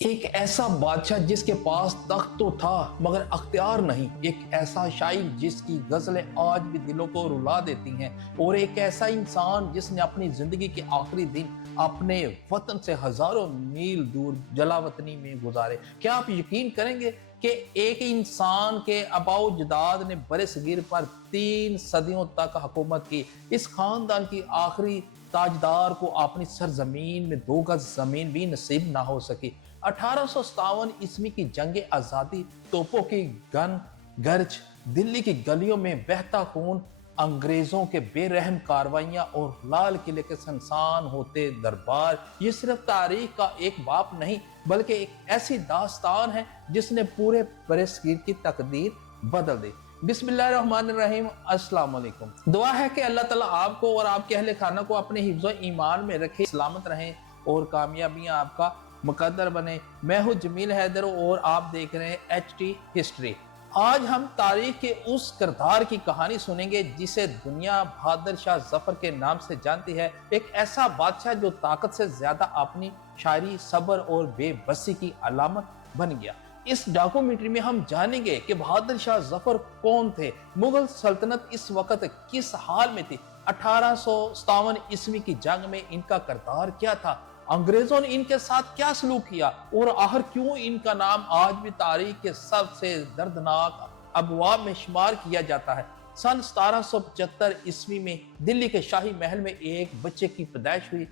ایک ایسا بادشاہ جس کے پاس تخت تو تھا مگر اختیار نہیں، ایک ایسا شاعر جس کی غزلیں آج بھی دلوں کو رلا دیتی ہیں، اور ایک ایسا انسان جس نے اپنی زندگی کے آخری دن اپنے وطن سے ہزاروں میل دور جلا وطنی میں گزارے۔ کیا آپ یقین کریں گے کہ ایک انسان کے آباء و اجداد نے برصغیر پر 3 صدیوں تک حکومت کی؟ اس خاندان کی آخری تاجدار کو اپنی سرزمین میں 2 گز زمین بھی نصیب نہ ہو سکی۔ 1857 عیسوی کی جنگ آزادی، توپوں کی گن گرج، دلی کی گلیوں میں بہتا خون، انگریزوں کے بے رحم کارروائیاں اور لال قلعے کے سنسان ہوتے دربار، یہ صرف تاریخ کا ایک باب نہیں بلکہ ایک ایسی داستان ہے جس نے پورے برصغیر کی تقدیر بدل دی۔ بسم اللہ الرحمن الرحیم۔ السلام علیکم۔ دعا ہے کہ اللہ تعالیٰ آپ کو اور آپ کے اہل خانہ کو اپنے حفظ و ایمان میں رکھے، سلامت رہیں اور کامیابیاں آپ کا مقدر بنے۔ میں ہوں جمیل حیدر اور آپ دیکھ رہے ہیں ایچ ٹی ہسٹری۔ آج ہم تاریخ کے اس کردار کی کہانی سنیں گے جسے دنیا بہادر شاہ ظفر کے نام سے جانتی ہے، ایک ایسا بادشاہ جو طاقت سے زیادہ اپنی شاعری، صبر اور بے بسی کی علامت بن گیا۔ اس ڈاکومنٹری میں ہم جانیں گے کہ بہادر شاہ ظفر کون تھے، مغل سلطنت اس وقت کس حال میں تھی، 1857 عیسوی کی جنگ میں ان کا کردار کیا تھا، انگریزوں نے ان کے ساتھ کیا سلوک کیا، اور آخر کیوں ان کا نام آج بھی تاریخ کے سب سے دردناک ابواب میں شمار کیا جاتا ہے۔ سن 1775 عیسوی میں دلی کے شاہی محل میں ایک بچے کی پیدائش ہوئی۔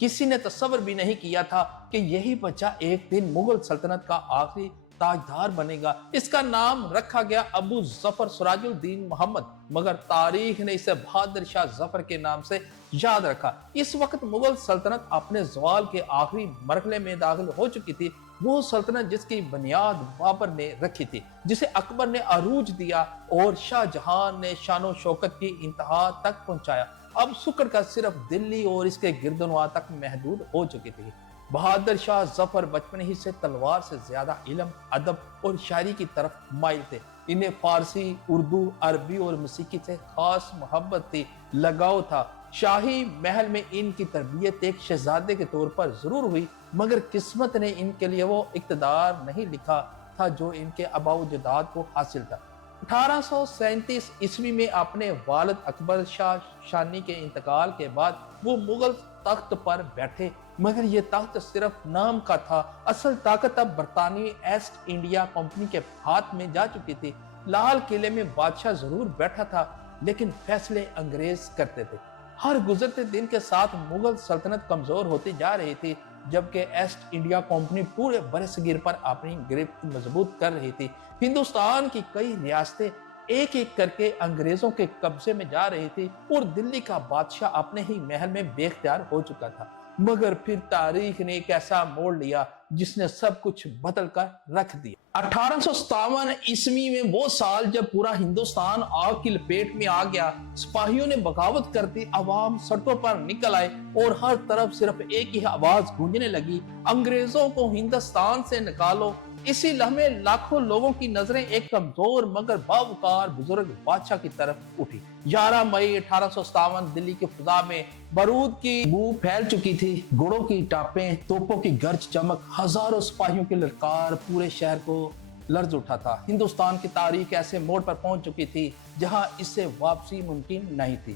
کسی نے تصور بھی نہیں کیا تھا کہ یہی بچہ ایک دن مغل سلطنت کا آخری تاجدار بنے گا۔ اس کا نام رکھا گیا ابو ظفر سراج الدین محمد، مگر تاریخ نے اسے بہادر شاہ ظفر کے نام سے یاد رکھا۔ اس وقت مغل سلطنت اپنے زوال کے آخری مرحلے میں داخل ہو چکی تھی، وہ سلطنت جس کی بنیاد بابر نے رکھی تھی، جسے اکبر نے عروج دیا اور شاہ جہان نے شان و شوکت کی انتہا تک پہنچایا، اب سکڑ کا صرف دلی اور اس کے گردنواں تک محدود ہو چکی تھی۔ بہادر شاہ ظفر بچپن ہی سے تلوار سے زیادہ علم، ادب اور شاعری کی طرف مائل تھے۔ انہیں فارسی، اردو، عربی اور موسیقی سے خاص محبت تھی، لگاؤ تھا۔ شاہی محل میں ان کی تربیت ایک شہزادے کے طور پر ضرور ہوئی، مگر قسمت نے ان کے لیے وہ اقتدار نہیں لکھا تھا جو ان کے آباء و اجداد کو حاصل تھا۔ 1837 عیسوی میں اپنے والد اکبر شاہ شانی کے انتقال کے بعد وہ مغل تخت پر بیٹھے، مگر یہ تخت صرف نام کا تھا، اصل طاقت اب برطانوی ایسٹ انڈیا کمپنی کے ہاتھ میں جا چکی تھی۔ لال قلعے میں بادشاہ ضرور بیٹھا تھا لیکن فیصلے انگریز کرتے تھے۔ ہر گزرتے دن کے ساتھ مغل سلطنت کمزور ہوتی جا رہی تھی، جبکہ ایسٹ انڈیا کمپنی پورے برصغیر پر اپنی گرفت مضبوط کر رہی تھی۔ ہندوستان کی کئی ریاستیں ایک ایک کر کے انگریزوں کے قبضے میں جا رہی تھی اور دلی کا بادشاہ اپنے ہی محل میں بے اختیار ہو چکا تھا۔ مگر پھر تاریخ نے ایک ایسا موڑ لیا جس نے سب کچھ بدل کر رکھ دیا۔ 1857 عیسوی میں وہ سال جب پورا ہندوستان آگ کی لپیٹ میں آ گیا، سپاہیوں نے بغاوت کر دی، عوام سڑکوں پر نکل آئے اور ہر طرف صرف ایک ہی آواز گونجنے لگی، انگریزوں کو ہندوستان سے نکالو۔ اسی لمحے لاکھوں لوگوں کی نظریں ایک کمزور مگر باوقار بزرگ بادشاہ کی طرف اٹھی۔ 11 مئی 1857 دلی کی فضا میں بارود کی بو پھیل چکی تھی، گھوڑوں کی ٹاپیں، توپوں کی گرج چمک، ہزاروں سپاہیوں کی للکار پورے شہر کو لرز اٹھا تھا۔ ہندوستان کی تاریخ ایسے موڑ پر پہنچ چکی تھی جہاں اس سے واپسی ممکن نہیں تھی۔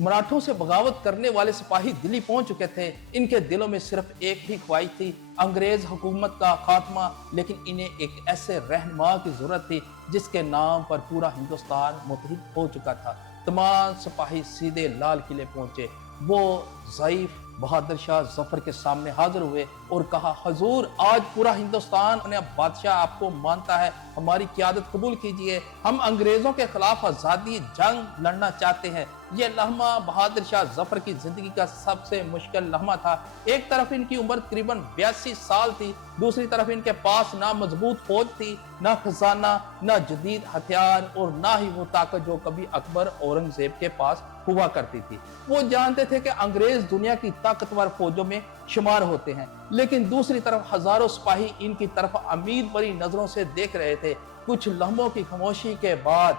مراٹھوں سے بغاوت کرنے والے سپاہی دلی پہنچ چکے تھے، ان کے دلوں میں صرف ایک ہی خواہش تھی، انگریز حکومت کا خاتمہ، لیکن انہیں ایک ایسے رہنما کی ضرورت تھی جس کے نام پر پورا ہندوستان متحد ہو چکا تھا۔ تمام سپاہی سیدھے لال قلعے پہنچے۔ وہ ضعیف بہادر شاہ ظفر کے سامنے حاضر ہوئے اور کہا، حضور، آج پورا ہندوستان اپنے بادشاہ آپ کو مانتا ہے، ہماری قیادت قبول کیجئے، ہم انگریزوں کے خلاف آزادی جنگ لڑنا چاہتے ہیں۔ یہ لمحہ بہادر شاہ ظفر کی زندگی کا سب سے مشکل لمحہ تھا۔ ایک طرف ان کی عمر تقریباً 82 سال تھی، دوسری طرف ان کے پاس نہ مضبوط فوج تھی، نہ خزانہ، نہ جدید ہتھیار اور نہ ہی وہ طاقت جو کبھی اکبر اورنگزیب کے پاس ہوا کرتی تھی۔ وہ جانتے تھے کہ انگریز دنیا کی طاقتور فوجوں میں شمار ہوتے ہیں، لیکن دوسری طرف ہزاروں سپاہی ان کی طرف امید بھری نظروں سے دیکھ رہے تھے۔ کچھ لمحوں کی خاموشی کے بعد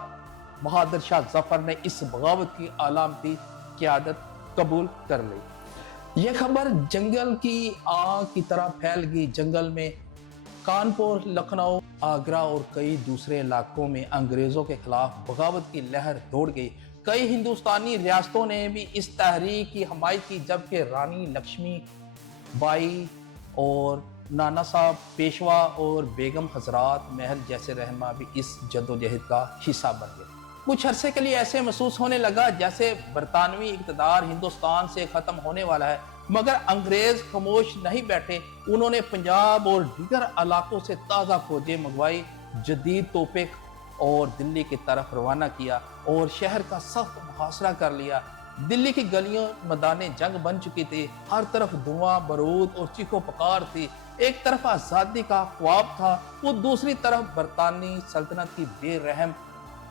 بہادر شاہ ظفر نے اس بغاوت کی علامتی قیادت قبول کر لی۔ یہ خبر جنگل کی آگ کی طرح پھیل گئی، جنگل میں कानपुर, लखनऊ, आगरा और कई दूसरे इलाकों में अंग्रेज़ों के खिलाफ बगावत की लहर दौड़ गई। कई हिंदुस्तानी रियासतों ने भी इस तहरीक की हमायत की, जबकि रानी लक्ष्मी बाई और नाना साहब पेशवा और बेगम हजरात महल जैसे रहनुमा भी इस जद्दोजहद का हिस्सा बन गए। कुछ अरसे के लिए ऐसे महसूस होने लगा जैसे बरतानवी इक़्तिदार हिंदुस्तान से ख़त्म होने वाला है, मगर अंग्रेज खामोश नहीं बैठे। उन्होंने पंजाब और दीगर इलाकों से ताज़ा फौजें मंगवाई, जदीद तोपें और दिल्ली की तरफ रवाना किया और शहर का सख्त मुहासरा कर लिया। दिल्ली की गलियों मैदान जंग बन चुकी थी, हर तरफ धुआं, बारूद और चीखो पुकार थी। एक तरफ आज़ादी का ख्वाब था, वो दूसरी तरफ बरतानी सल्तनत की बेरहम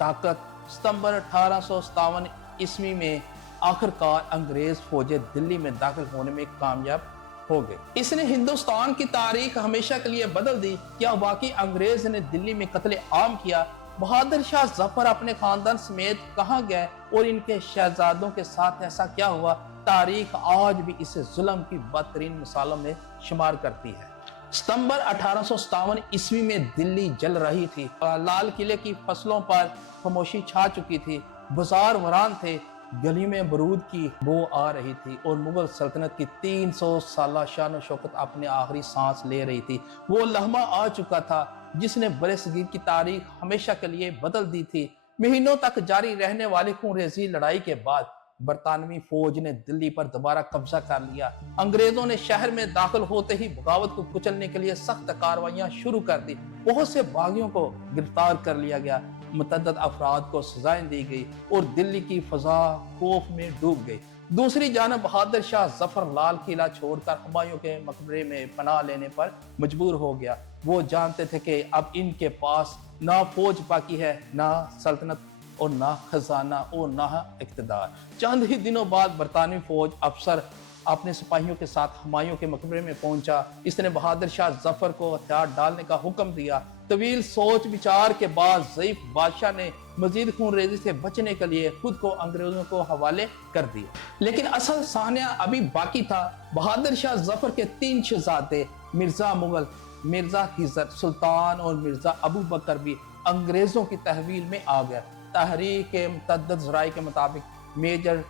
ताकत। सितंबर 1857 ईस्वी में आखिरकार अंग्रेज फौजें दिल्ली में दाखिल होने में कामयाब हो गए। इसने हिंदुस्तान की तारीख हमेशा के लिए बदल दी। क्या वाकई अंग्रेज ने दिल्ली में कत्ले आम किया? बहादुर शाह जफर अपने खानदान समेत कहाँ गए और इनके शहजादों के साथ ऐसा क्या हुआ? तारीख आज भी इसे जुल्म की बदतरीन मिसालों में शुमार करती है। सितंबर 1857 ईस्वी में दिल्ली जल रही थी, लाल किले की फसलों पर खामोशी छा चुकी थी, बाजार वरान थे, गली में बारूद की बो आ रही थी और मुगल सल्तनत की 300 साल शान शौकत अपने आखिरी सांस ले रही थी। वो लम्हा आ चुका था जिसने बरसगीर की तारीख हमेशा के लिए बदल दी थी। महीनों तक जारी रहने वाली खूनरेज़ी लड़ाई के बाद बरतानवी फौज ने दिल्ली पर दोबारा कब्जा कर लिया। अंग्रेजों ने शहर में दाखिल होते ही बगावत को कुचलने के लिए सख्त कार्रवाइयां शुरू कर दी। बहुत से बागियों को गिरफ्तार कर लिया गया, मुतअद्दिद अफराद को सजाएं दी गई और दिल्ली की फजा खौफ में डूब गई। दूसरी जानब बहादुर शाह जफर लाल किला छोड़कर हुमायूं के मकबरे में पनाह लेने पर मजबूर हो गया। वो जानते थे कि अब इनके पास ना फौज बाकी है, ना सल्तनत और ना खजाना और ना इक़्तिदार। चंद ही दिनों बाद बरतानवी फौज अफसर अपने सिपाहियों के साथ हुमायूं के मकबरे में पहुंचा। इसने बहादुर शाह जफर को हथियार डालने का हुक्म दिया। तवील सोच विचार के बाद ज़ईफ बादशाह ने मजीद खूनरेज़ी से बचने के लिए खुद को अंग्रेजों को हवाले कर दिया। लेकिन असल सानिया अभी बाकी था। बहादुर शाह जफर के 3 शहजादे मिर्जा मुगल, मिर्जा हिजर सुल्तान और मिर्जा अबू बकर भी अंग्रेजों की तहवील में आ गए। तहरीक के मुतअद्दिद ज़राए के मुताबिक मेजर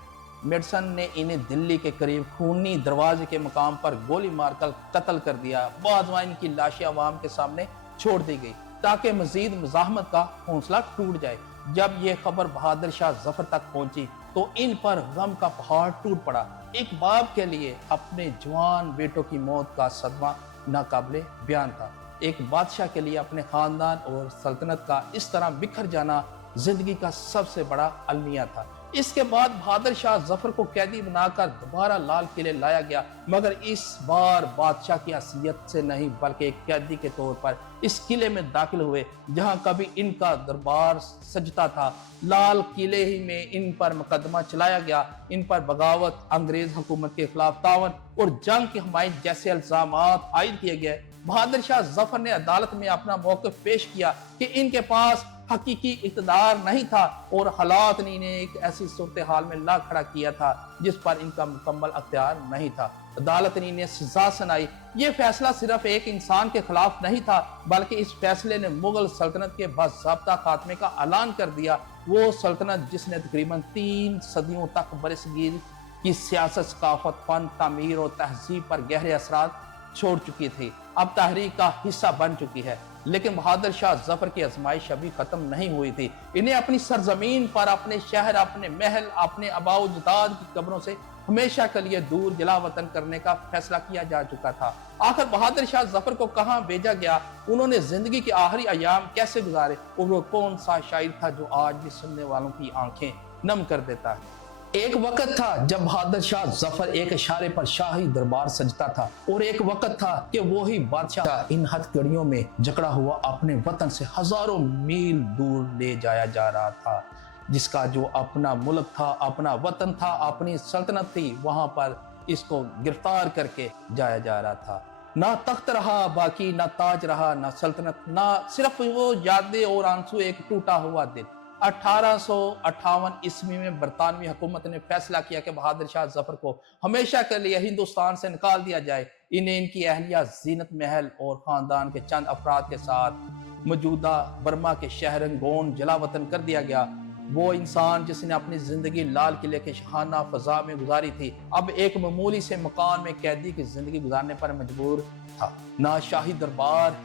मेडसन ने इन्हें दिल्ली के करीब खूनी दरवाजे के मकाम पर गोली मारकर कत्ल कर दिया। बाद में इनकी लाशें अवाम के सामने छोड़ दी गई ताकि मजीद मुज़ाहमत का हौसला टूट जाए। जब ये खबर बहादुर शाह जफर तक पहुंची तो इन पर गम का पहाड़ टूट पड़ा। एक बाप के लिए अपने जवान बेटों की मौत का सदमा नाकाबिले बयान था। एक बादशाह के लिए अपने खानदान और सल्तनत का इस तरह बिखर जाना जिंदगी का सबसे बड़ा अलमिया था। इसके बाद बहादुर शाह जफर को कैदी बनाकर दोबारा लाल किले लाया गया, मगर इस बार बादशाह की हैसियत से नहीं बल्कि एक कैदी के तौर पर इस किले में दाखिल हुए जहां कभी इनका दरबार सजता था। लाल किले ही में इन पर मुकदमा चलाया गया। इन पर बगावत, अंग्रेज हुकूमत के खिलाफ तावन और जंग की हमायत जैसे इल्जामात आयद किए गए। बहादुर शाह जफर ने अदालत में अपना मौक़िफ़ पेश किया कि इनके पास हकीकी इक़्तिदार नहीं था और हालात ने इन्हें एक ऐसी सूरत हाल में ला खड़ा किया था जिस पर इनका मुकम्मल अख्तियार नहीं था। अदालत ने इन्हें सजा सुनाई। ये फैसला सिर्फ एक इंसान के खिलाफ नहीं था, बल्कि इस फैसले ने मुगल सल्तनत के बाज़ाब्ता खात्मे का ऐलान कर दिया। वो सल्तनत जिसने तकरीबन 3 सदियों तक बरसगीर की सियासत, सकाफत, फन, तामीर और तहजीब पर गहरे असरात छोड़ चुकी थी, अब तहरीक का हिस्सा बन चुकी है। लेकिन बहादुर शाह जफर की आजमाइश अभी खत्म नहीं हुई थी। इन्हें अपनी सरजमीन पर, अपने शहर, अपने महल, अपने आबाओ अजदाद की कब्रों से हमेशा के लिए दूर जला वतन करने का फैसला किया जा चुका था। आखिर बहादुर शाह जफर को कहाँ भेजा गया? उन्होंने जिंदगी के आखिरी अयाम कैसे गुजारे और वो कौन सा शायर था जो आज भी सुनने वालों की आंखें नम कर देता है? एक वक्त था जब बहादुर शाह जफर एक इशारे पर शाही दरबार सजता था और एक वक्त था कि वो ही बादशाह इन हथकड़ियों में जकड़ा हुआ अपने वतन से हजारों मील दूर ले जाया जा रहा था। जिसका जो अपना मुल्क था, अपना वतन था, अपनी सल्तनत थी, वहां पर इसको गिरफ्तार करके जाया जा रहा था। ना तख्त रहा बाकी, ना ताज रहा, ना सल्तनत, ना सिर्फ वो यादें और आंसू एक टूटा हुआ दिल। 1858 ईस्वी में बरतानवी हुकूमत ने फैसला किया कि बहादुर शाह जफर को हमेशा के लिए हिंदुस्तान से निकाल दिया जाए। इन्हें इनकी अहलिया जीनत महल और खानदान के चंद अफराद के साथ मौजूदा बर्मा के शहर रंगून जलावतन कर दिया गया। वो इंसान जिसने अपनी जिंदगी लाल किले के शहाना फजा में गुजारी थी, अब एक मामूली से मकान में कैदी की जिंदगी गुजारने पर मजबूर था। ना शाही दरबार,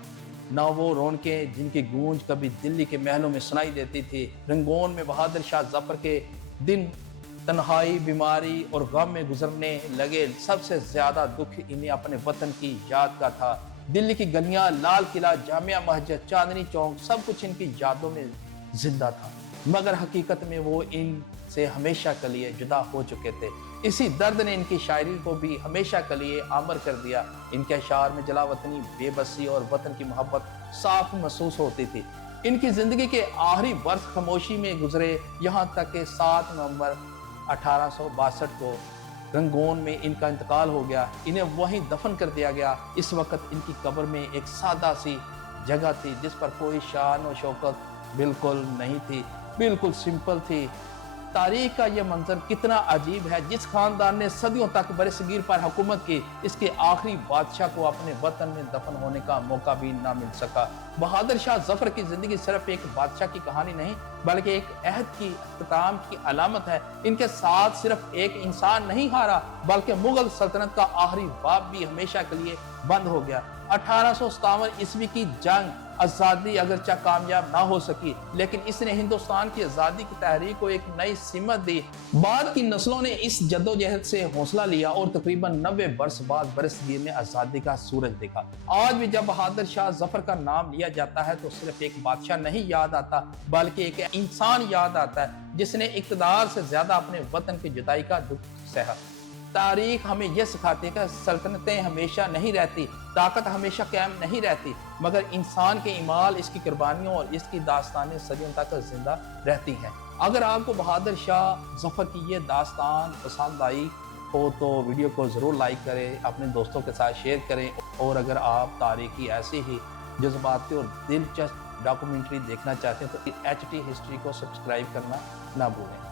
ना वो रौनकें जिनकी गूंज कभी दिल्ली के महलों में सुनाई देती थी। रंगून में बहादुर शाह जफर के दिन तन्हाई, बीमारी और गम में गुजरने लगे। सबसे ज्यादा दुख इन्हें अपने वतन की याद का था। दिल्ली की गलियां, लाल किला, जामिया मस्जिद, चांदनी चौक, सब कुछ इनकी यादों में जिंदा था, मगर हकीकत में वो इनसे हमेशा के लिए जुदा हो चुके थे। इसी दर्द ने इनकी शायरी को भी हमेशा के लिए आमर कर दिया। इनके अशार में जलावतनी, बेबसी और वतन की मोहब्बत साफ महसूस होती थी। इनकी जिंदगी के आखिरी वर्ष खामोशी में गुजरे, यहाँ तक कि 7 नवंबर 1862 को रंगून में इनका इंतकाल हो गया। इन्हें वहीं दफन कर दिया गया। इस वक्त इनकी कब्र में एक सादा सी जगह थी जिस पर कोई शान और शौकत बिल्कुल नहीं थी, बिल्कुल सिंपल थी। तारीख का ये मंजर कितना अजीब है। जिस खानदान ने सदियों तक बरसगीर पर हुकूमत की, इसके आखिरी बादशाह को अपने वतन में दफन होने का मौका भी ना मिल सका। बहादुर शाह जफर की जिंदगी सिर्फ एक बादशाह की कहानी नहीं, बल्कि एक अहद की इख्तिताम की अलामत है। इनके साथ सिर्फ एक इंसान नहीं हारा, बल्कि मुगल सल्तनत का आखिरी बाब भी हमेशा के लिए बंद हो गया। 1857 ईस्वी की जंग आज़ादी अगरचा कामयाब ना हो सकी, लेकिन इसने हिंदुस्तान की आज़ादी की तहरीक को एक नई सिमत दी। बाद की नस्लों ने इस जद्दोजहद से हौसला लिया और तकरीबन 90 वर्ष बाद बरसगीर में आज़ादी का सूरज देखा। आज भी जब बहादुर शाह जफर का नाम लिया जाता है तो सिर्फ एक बादशाह नहीं याद आता, बल्कि एक इंसान याद आता है जिसने इक़्तिदार से ज्यादा अपने वतन की जुदाई का दुख सहा। तारीख हमें यह सिखाती है कि सल्तनतें हमेशा नहीं रहती, ताकत हमेशा कायम नहीं रहती, मगर इंसान के ईमाल, इसकी कुर्बानियों और इसकी दास्तानें सदियों तक जिंदा रहती हैं। अगर आपको बहादुर शाह जफर की ये दास्तान पसंद आई हो तो वीडियो को ज़रूर लाइक करें, अपने दोस्तों के साथ शेयर करें, और अगर आप तारीखी ऐसी ही जज्बाती और दिलचस्प डॉक्यूमेंट्री देखना चाहते हैं तो HT हिस्ट्री को सब्सक्राइब करना ना भूलें।